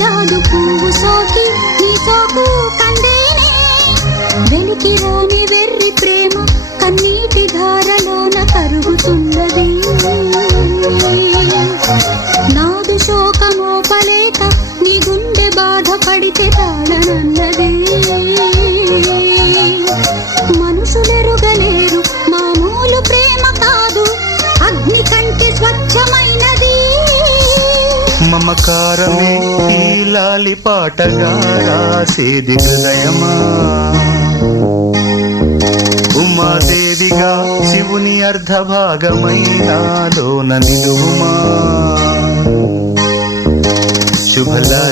జాదు పువ్వు సోకి నీ సోకు కందేనే వెలికి రాని వెర్రి ప్రేమ కన్నీటి ధారలోన కరుగుతున్నది నాదు శోకమోపలేక నీ గుండె బాధపడితే తాళనన్నది మనుషులెరుగలేరు మామూలు ప్రేమ కాదు అగ్ని కంటే స్వచ్ఛమైనది మమకారమే ఈ లాలి పాటగా రాసేది హృదయమా ఉమాదేవిగా శివుని అర్ధభాగమైనాలోన నిలువుమా శుభలా